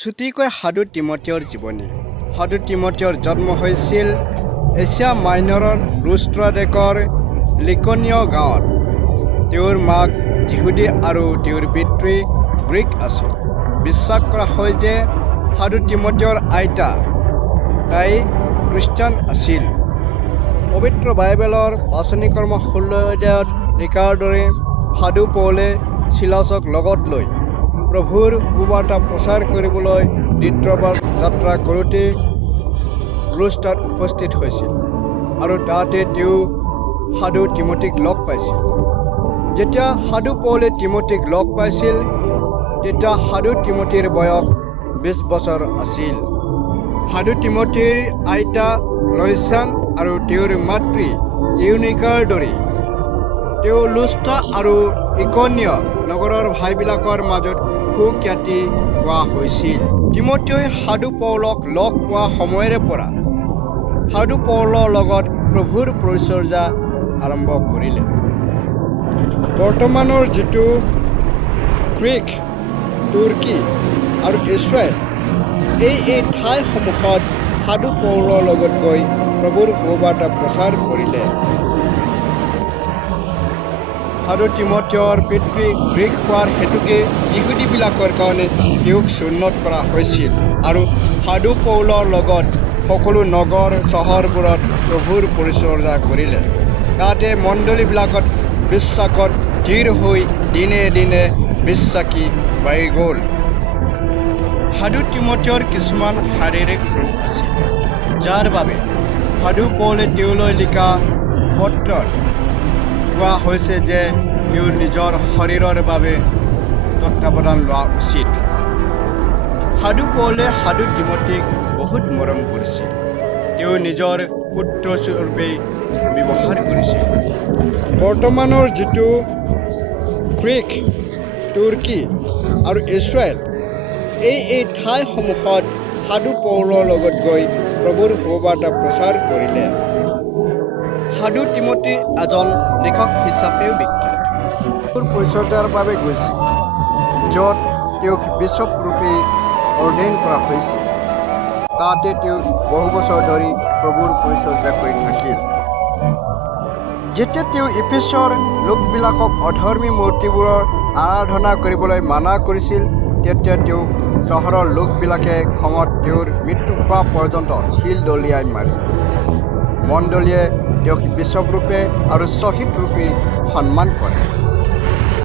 ছুটিকৈ সাধু তিমথেওৰ জীৱনী। সাধু তিমথেওৰ জন্ম হৈছিল এছিয়া মাইনৰৰ ৰুষ্ট্ৰা দেশৰ লিকনীয় গাঁৱত। তেওঁৰ মাক যিহুদী আৰু তেওঁৰ পিতৃ গ্ৰীক আছিল। বিশ্বাস কৰা হয় যে সাধু তিমথেওৰ আইতা তাই খ্ৰীষ্টান আছিল। পবিত্ৰ বাইবেলৰ বাছনি কৰ্ম 16 অধ্যায়ত লিখাৰ দৰে সাধু পৌলে চিলাছক লগত লৈ প্ৰভুৰ সুবাৰ্তা প্ৰচাৰ কৰিবলৈ দ্বিতীয়বাৰ যাত্ৰা কৰোঁতে লুষ্ট্ৰাত উপস্থিত হৈছিল আৰু তাতে তেওঁ সাধু তিমথিক লগ পাইছিল। যেতিয়া সাধু পৌলে তিমথিক লগ পাইছিল তেতিয়া সাধু তিমথিৰ বয়স 20 বছৰ আছিল। সাধু তিমথিৰ আইতা লয়ছান আৰু তেওঁৰ মাতৃ ইউনিকাৰ দৰে তেওঁ লুষ্ট্ৰা আৰু ইকনিয় নগৰৰ ভাইবিলাকৰ মাজত সুখ্যাতি হোৱা হৈছিল। তিমথেওৱে সাধু পৌলক লগ পোৱা সময়ৰে পৰা সাধু পৌলৰ লগত প্ৰভুৰ পৰিচৰ্যা আৰম্ভ কৰিলে। বৰ্তমানৰ যিটো গ্ৰীক, তুৰ্কী আৰু ইজৰাইল এই ঠাইসমূহত সাধু পৌলৰ লগত গৈ প্ৰভুৰ সুবাৰ্তা প্ৰচাৰ কৰিলে। সাধু তিমথেওৰ পিতৃ গ্ৰীক হোৱাৰ হেতুকে ইহুদীবিলাকৰ কাৰণে তেওঁক চুন্নত কৰা হৈছিল আৰু সাধু পৌলৰ লগত সকলো নগৰ চহৰবোৰত প্ৰভুৰ পৰিচৰ্যা কৰিলে। তাতে মণ্ডলীবিলাকত বিশ্বাসত ধীৰ হৈ দিনে দিনে বিশ্বাসী বাঢ়ি গ'ল। সাধু তিমথেওৰ কিছুমান শাৰীৰিক ৰোগ আছিল, যাৰ বাবে সাধু পৌলে তেওঁলৈ লিখা পত্ৰত কোৱা হৈছে যে তেওঁ নিজৰ শৰীৰৰ বাবে তত্বাৱধান লোৱা উচিত। সাধু পৌলে সাধু তিমথিক বহুত মৰম কৰিছিল। তেওঁ নিজৰ পুত্ৰস্বৰূপে ব্যৱহাৰ কৰিছিল। বৰ্তমানৰ যিটো গ্ৰীক, তুৰ্কী আৰু ইজৰাইল এই ঠাইসমূহত সাধু পৌলৰ লগত গৈ প্ৰভুৰ সুবাৰ্তা প্ৰচাৰ কৰিলে। সাধু তিমথি এজন লেখক হিচাপেও বিখ্যাত। তেওঁৰ পৰিচৰ্যাৰ বাবে গৈছিল, য'ত তেওঁক বিশ্বপ ৰূপে অৰ্ডেইন কৰা হৈছিল। তাতে তেওঁ বহু বছৰ ধৰি প্ৰভুৰ পৰিচৰ্যা কৰি থাকিল। যেতিয়া তেওঁ এফেছৰ লোকবিলাকক অধৰ্মী মূৰ্তিবোৰৰ আৰাধনা কৰিবলৈ মানা কৰিছিল তেতিয়া তেওঁক চহৰৰ লোকবিলাকে খঙত তেওঁৰ মৃত্যু হোৱা পৰ্যন্ত শিল দলিয়াই মাৰিলে। মণ্ডলীয়ে তেওঁক বিশ্বপ ৰূপে আৰু শ্বহীদ ৰূপে সন্মান কৰে।